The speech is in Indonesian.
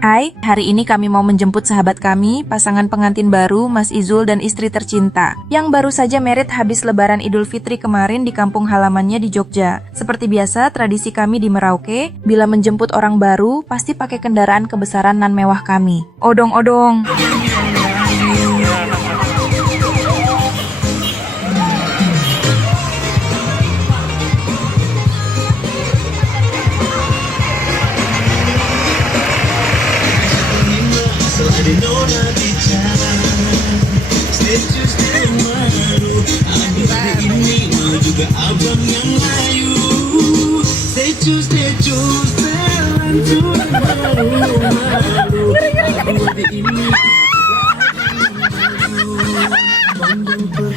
Hai, hari ini kami mau menjemput sahabat kami, pasangan pengantin baru Mas Izul dan istri tercinta, yang baru saja merit habis lebaran Idul Fitri kemarin di kampung halamannya di Jogja. Seperti biasa, tradisi kami di Merauke, bila menjemput orang baru, pasti pakai kendaraan kebesaran nan mewah kami. Odong-odong. Juga abang yang layu, secus malu aku ini bandung pertama.